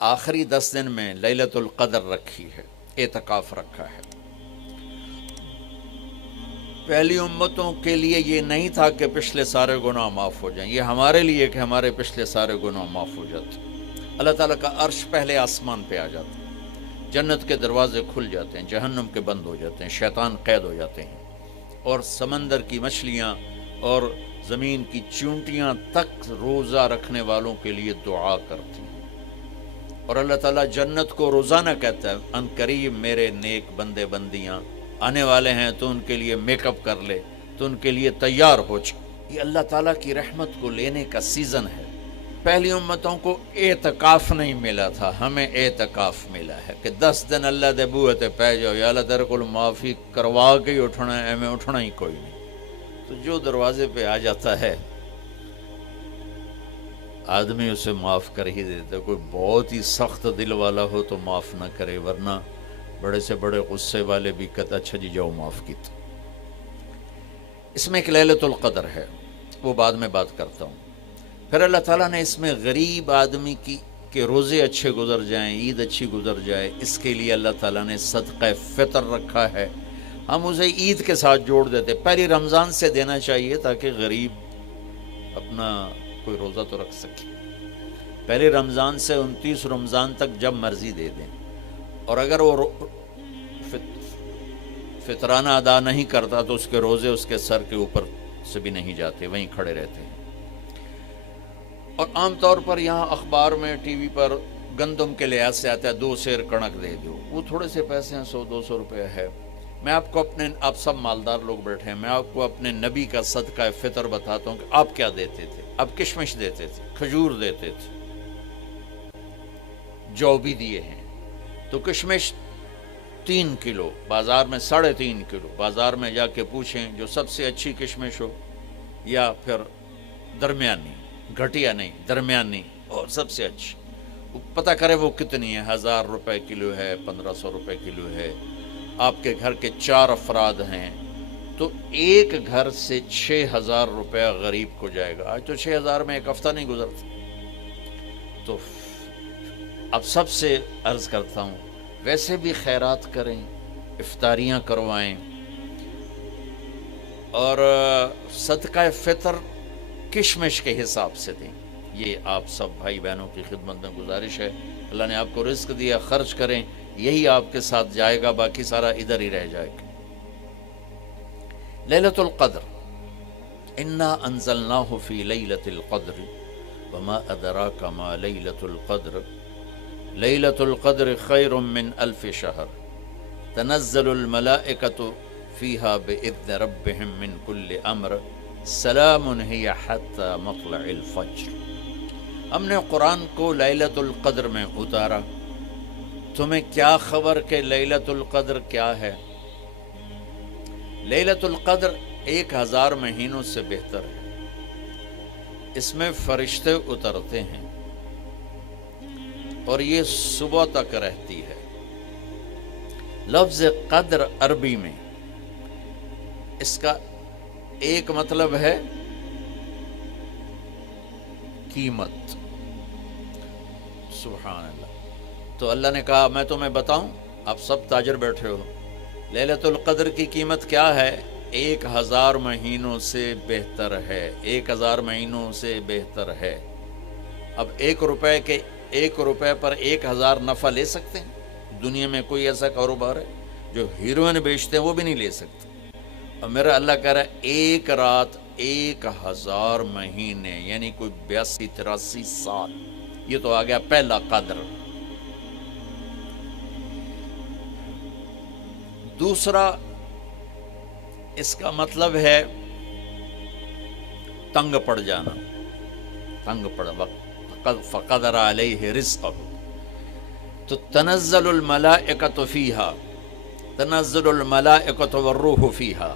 آخری 10 دن میں لیلۃ القدر رکھی ہے، اعتکاف رکھا ہے۔ پہلی امتوں کے لیے یہ نہیں تھا کہ پچھلے سارے گناہ معاف ہو جائیں، یہ ہمارے لیے کہ ہمارے پچھلے سارے گناہ معاف ہو جاتے۔ اللہ تعالیٰ کا عرش پہلے آسمان پہ آ جاتا ہے، جنت کے دروازے کھل جاتے ہیں، جہنم کے بند ہو جاتے ہیں، شیطان قید ہو جاتے ہیں، اور سمندر کی مچھلیاں اور زمین کی چونٹیاں تک روزہ رکھنے والوں کے لیے دعا کرتی ہیں۔ اور اللہ تعالیٰ جنت کو روزانہ کہتا ہے ان قریب میرے نیک بندے بندیاں آنے والے ہیں، تو ان کے لیے میک اپ کر لے، تو ان کے لیے تیار ہو جائے۔ یہ اللہ تعالیٰ کی رحمت کو لینے کا سیزن ہے۔ پہلی امتوں کو اعتکاف نہیں ملا تھا، ہمیں اعتکاف ملا ہے کہ 10 دن اللہ دے بوئے تے پہ جاؤ، یا اللہ تیرے کو معافی کروا کے ہی اٹھنا ہے، ہمیں اٹھنا ہی کوئی نہیں۔ تو جو دروازے پہ آ جاتا ہے آدمی اسے معاف کر ہی دیتا ہے۔ کوئی بہت ہی سخت دل والا ہو تو معاف نہ کرے، ورنہ بڑے سے بڑے غصے والے بھی کہتا اچھا جی جاؤ معاف کیتا۔ اس میں ایک لیلۃ القدر ہے، وہ بعد میں بات کرتا ہوں۔ پھر اللہ تعالیٰ نے اس میں غریب آدمی کی کہ روزے اچھے گزر جائیں، عید اچھی گزر جائے، اس کے لیے اللہ تعالیٰ نے صدقہ فطر رکھا ہے۔ ہم اسے عید کے ساتھ جوڑ دیتے، پہلی رمضان سے دینا چاہیے تاکہ غریب اپنا کوئی روزہ تو رکھ سکے۔ پہلی رمضان سے 29 رمضان تک جب مرضی دے دیں، اور اگر وہ فطرانہ ادا نہیں کرتا تو اس کے روزے اس کے سر کے اوپر سے بھی نہیں جاتے، وہیں کھڑے رہتے ہیں۔ اور عام طور پر یہاں اخبار میں ٹی وی پر گندم کے لحاظ سے آتا ہے 2 سیر کڑک دے دو، وہ تھوڑے سے پیسے ہیں، 100-200 روپے ہے۔ میں آپ کو آپ سب مالدار لوگ بیٹھے ہیں، میں آپ کو اپنے نبی کا صدقہ فطر بتاتا ہوں کہ آپ کیا دیتے تھے۔ آپ کشمش دیتے تھے، کھجور دیتے تھے، جو بھی دیے ہیں۔ تو کشمش 3 کلو، بازار میں 3.5 کلو، بازار میں جا کے پوچھیں جو سب سے اچھی کشمش ہو، یا پھر درمیانی، گھٹیا نہیں درمیانی اور سب سے اچھی، پتہ کرے وہ کتنی ہے، 1000 روپے کلو ہے، 1500 روپے کلو ہے۔ آپ کے گھر کے 4 افراد ہیں تو ایک گھر سے 6000 روپیہ غریب کو جائے گا۔ آج تو 6000 میں ایک ہفتہ نہیں گزرتا۔ تو اب سب سے عرض کرتا ہوں، ویسے بھی خیرات کریں، افطاریاں کروائیں، اور صدقہ فطر کشمش کے حساب سے دیں۔ یہ آپ سب بھائی بہنوں کی خدمت میں گزارش ہے۔ اللہ نے آپ کو رزق دیا، خرچ کریں، یہی آپ کے ساتھ جائے گا، باقی سارا ادھر ہی رہ جائے گا۔ لیلۃ القدر، انا انزلناہ فی لیلۃ القدر وما ادراک ما لیلۃ القدر لیلۃ القدر خیر من الف شہر تنزل الملائکۃ فیہا باذن ربہم من کل امر سلام ہی حتی مطلع الفجر۔ ہم نے قرآن کو لیلۃ القدر میں اتارا، تمہیں کیا خبر کہ لیلۃ القدر کیا ہے؟ لیلۃ القدر 1000 مہینوں سے بہتر ہے۔ اس میں فرشتے اترتے ہیں اور یہ صبح تک رہتی ہے۔ لفظ قدر عربی میں اس کا ایک مطلب ہے قیمت۔ سبحان اللہ۔ تو اللہ نے کہا میں تمہیں بتاؤں، آپ سب تاجر بیٹھے ہو، لیلۃ القدر کی قیمت کیا ہے؟ 1000 مہینوں سے بہتر ہے، 1000 مہینوں سے بہتر ہے۔ اب 1 روپے پر 1000 نفع لے سکتے ہیں؟ دنیا میں کوئی ایسا کاروبار ہے؟ جو ہیروئن بیچتے ہیں وہ بھی نہیں لے سکتے۔ اور میرا اللہ کہہ رہا ہے 1 رات 1000 مہینے، یعنی کوئی 82-83 سال۔ یہ تو آ گیا پہلا قدر۔ دوسرا اس کا مطلب ہے تنگ پڑ جانا، تنگ پڑ وقت فقدر علیہ رزقہ۔ تو تنزل الملائکۃ فیہا، تنزل الملائکۃ والروح فیہا،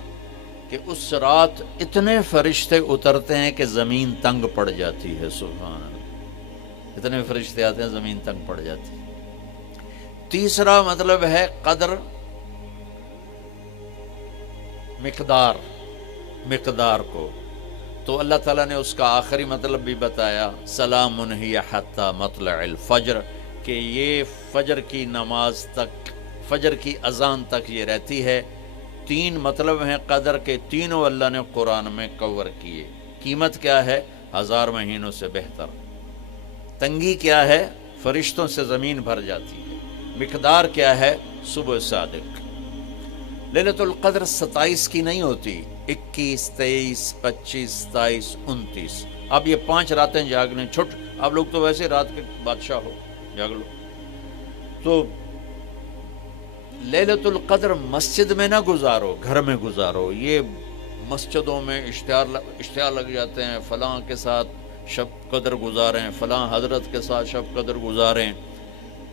کہ اس رات اتنے فرشتے اترتے ہیں کہ زمین تنگ پڑ جاتی ہے۔ سبحان اللہ، اتنے فرشتے آتے ہیں زمین تنگ پڑ جاتی ہے۔ تیسرا مطلب ہے قدر، مقدار کو، تو اللہ تعالیٰ نے اس کا آخری مطلب بھی بتایا، سلام ہی حتی مطلع الفجر، کہ یہ فجر کی نماز تک، فجر کی اذان تک یہ رہتی ہے۔ 3 مطلب ہیں قدر کے، تینوں اللہ نے قرآن میں کور کیے۔ قیمت کیا ہے؟ 1000 مہینوں سے بہتر۔ تنگی کیا ہے؟ فرشتوں سے زمین بھر جاتی ہے۔ مقدار کیا ہے؟ صبح صادق۔ لیلۃ القدر 27 کی نہیں ہوتی، 21، 23، 25، 27، 29۔ اب یہ 5 راتیں جاگنے چھٹ، آپ لوگ تو ویسے رات کے بادشاہ ہو، جاگ لو۔ تو لیلۃ القدر مسجد میں نہ گزارو، گھر میں گزارو۔ یہ مسجدوں میں اشتہار لگ جاتے ہیں، فلاں کے ساتھ شب قدر گزاریں، فلاں حضرت کے ساتھ شب قدر گزاریں،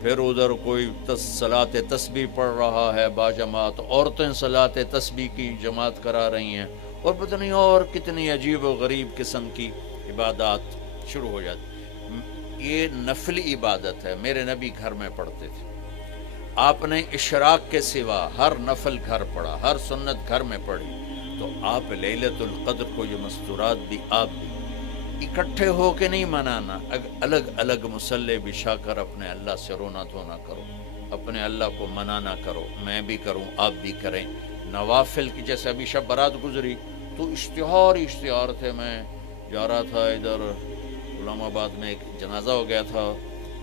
پھر ادھر کوئی صلاۃ تسبیح پڑھ رہا ہے باجماعت، عورتیں صلاۃ تسبیح کی جماعت کرا رہی ہیں، اور پتہ نہیں اور کتنی عجیب و غریب قسم کی عبادات شروع ہو جاتی۔ یہ نفلی عبادت ہے، میرے نبی گھر میں پڑھتے تھے۔ آپ نے اشراق کے سوا ہر نفل گھر پڑھا، ہر سنت گھر میں پڑھی۔ تو آپ لیلۃ القدر کو یہ مستورات بھی آپ بھی اکٹھے ہو کے نہیں منانا، الگ الگ مصلی بچھا کر اپنے اللہ سے رونا دھونا کرو، اپنے اللہ کو منانا کرو، میں بھی کروں، آپ بھی کریں۔ نوافل کی جیسے ابھی شب برات گزری تو اشتہار تھے، میں جا رہا تھا ادھر غلام آباد میں ایک جنازہ ہو گیا تھا،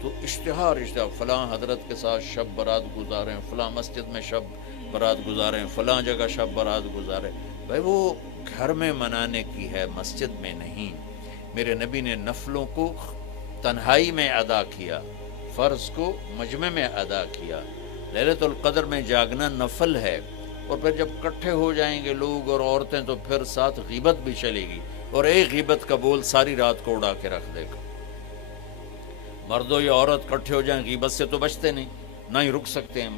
تو اشتہار فلاں حضرت کے ساتھ شب برات گزاریں، فلاں مسجد میں شب برات گزاریں، فلاں جگہ شب برات گزاریں۔ بھائی وہ گھر میں منانے کی ہے، مسجد میں نہیں۔ میرے نبی نے نفلوں کو تنہائی میں ادا کیا، فرض کو مجمع میں ادا کیا۔ لیلۃ القدر میں جاگنا نفل ہے، اور پھر جب کٹھے ہو جائیں گے لوگ اور عورتیں تو پھر ساتھ غیبت بھی چلے گی، اور ایک غیبت کا بول ساری رات کو اڑا کے رکھ دے گا۔ مردوں یا عورت کٹھے ہو جائیں، غیبت سے تو بچتے نہیں، نہ ہی رک سکتے ہیں۔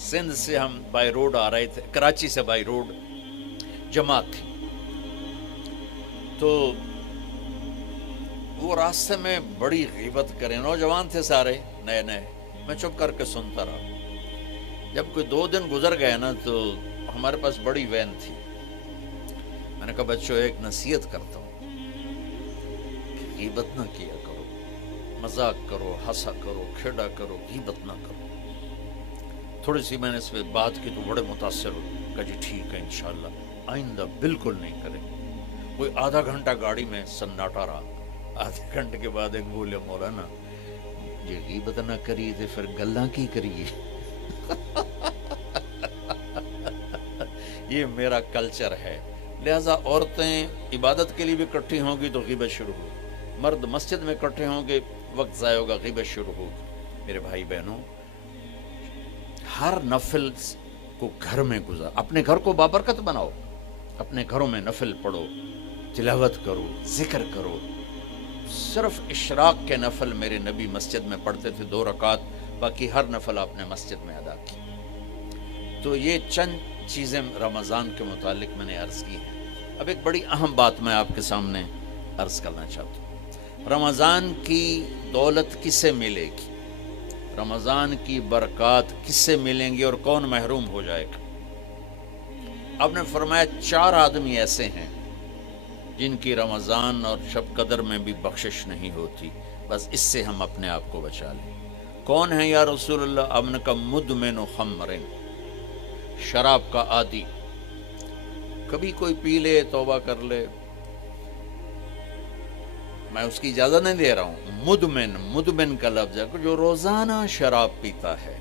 سندھ سے ہم بائی روڈ آ رہے تھے، کراچی سے بائی روڈ جماعت تھی، تو وہ راستے میں بڑی غیبت کریں، نوجوان تھے سارے نئے نئے، میں چپ کر کے سنتا رہا۔ جب کوئی 2 دن گزر گئے نا تو ہمارے پاس بڑی وین تھی، میں نے کہا بچوں ایک نصیحت کرتا ہوں، غیبت نہ کیا کرو، مذاق کرو، ہنسا کرو، کھیڑا کرو، غیبت نہ کرو۔ تھوڑی سی میں نے اس پہ بات کی تو بڑے متاثر ہوئے، کہا جی ٹھیک ہے انشاءاللہ آئندہ بالکل نہیں کریں۔ کوئی آدھا گھنٹہ گاڑی میں سناٹا رہا، آدھے گھنٹے کے بعد ایک بولے مولانا یہ غیبت نہ کری تو پھر گلاں کی کریے۔ یہ میرا کلچر ہے، لہٰذا عورتیں عبادت کے لیے بھی اکٹھی ہوں گی تو غیبت شروع ہوگی، مرد مسجد میں اکٹھے ہوں گے وقت ضائع ہوگا، غیبت شروع ہوگی۔ میرے بھائی بہنوں، ہر نفل کو گھر میں گزار، اپنے گھر کو بابرکت بناؤ، اپنے گھروں میں نفل پڑھو، تلاوت کرو، ذکر کرو۔ صرف اشراق کے نفل میرے نبی مسجد میں پڑھتے تھے 2 رکعت، باقی ہر نفل آپ نے مسجد میں ادا کی۔ تو یہ چند چیزیں رمضان کے متعلق میں نے عرض کی ہیں۔ اب ایک بڑی اہم بات میں آپ کے سامنے عرض کرنا چاہتا ہوں، رمضان کی دولت کس سے ملے گی، رمضان کی برکات کس سے ملیں گی، اور کون محروم ہو جائے گا؟ آپ نے فرمایا 4 آدمی ایسے ہیں جن کی رمضان اور شب قدر میں بھی بخشش نہیں ہوتی، بس اس سے ہم اپنے آپ کو بچا لیں۔ کون ہے یا رسول اللہ؟ آپ نے کہا مدمن خمر، شراب کا عادی، کبھی کوئی پی لے توبہ کر لے، میں اس کی اجازت نہیں دے رہا ہوں، مدمن کا لفظ ہے جو روزانہ شراب پیتا ہے،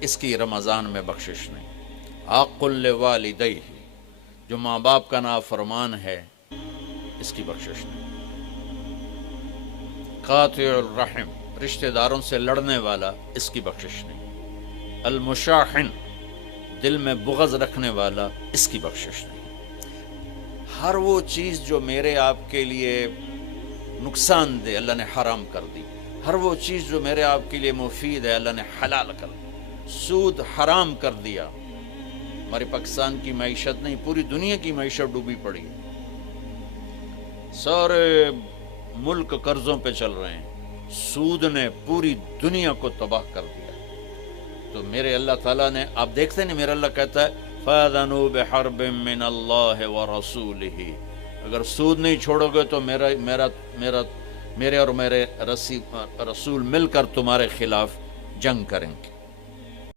اس کی رمضان میں بخشش نہیں۔ عاق لوالدیہ، جو ماں باپ کا نافرمان ہے، اس کی بخشش نہیں۔ قاطع الرحم، رشتہ داروں سے لڑنے والا، اس کی بخشش نہیں۔ المشاحن، دل میں بغض رکھنے والا، اس کی بخشش نہیں۔ ہر وہ چیز جو میرے آپ کے لیے نقصان دے اللہ نے حرام کر دی، ہر وہ چیز جو میرے آپ کے لیے مفید ہے اللہ نے حلال کر دی۔ سود حرام کر دیا۔ ہماری پاکستان کی معیشت نہیں، پوری دنیا کی معیشت ڈوبی پڑی ہے، سارے ملک قرضوں پہ چل رہے ہیں، سود نے پوری دنیا کو تباہ کر دیا۔ تو میرے اللہ تعالیٰ نے، آپ دیکھتے نہیں، میرا اللہ کہتا ہے فَأَذَنُوا بِحَرْبٍ مِّنَ اللَّهِ وَرَسُولِهِ، اگر سود نہیں چھوڑو گے تو میرے اور میرے رسول مل کر تمہارے خلاف جنگ کریں گے۔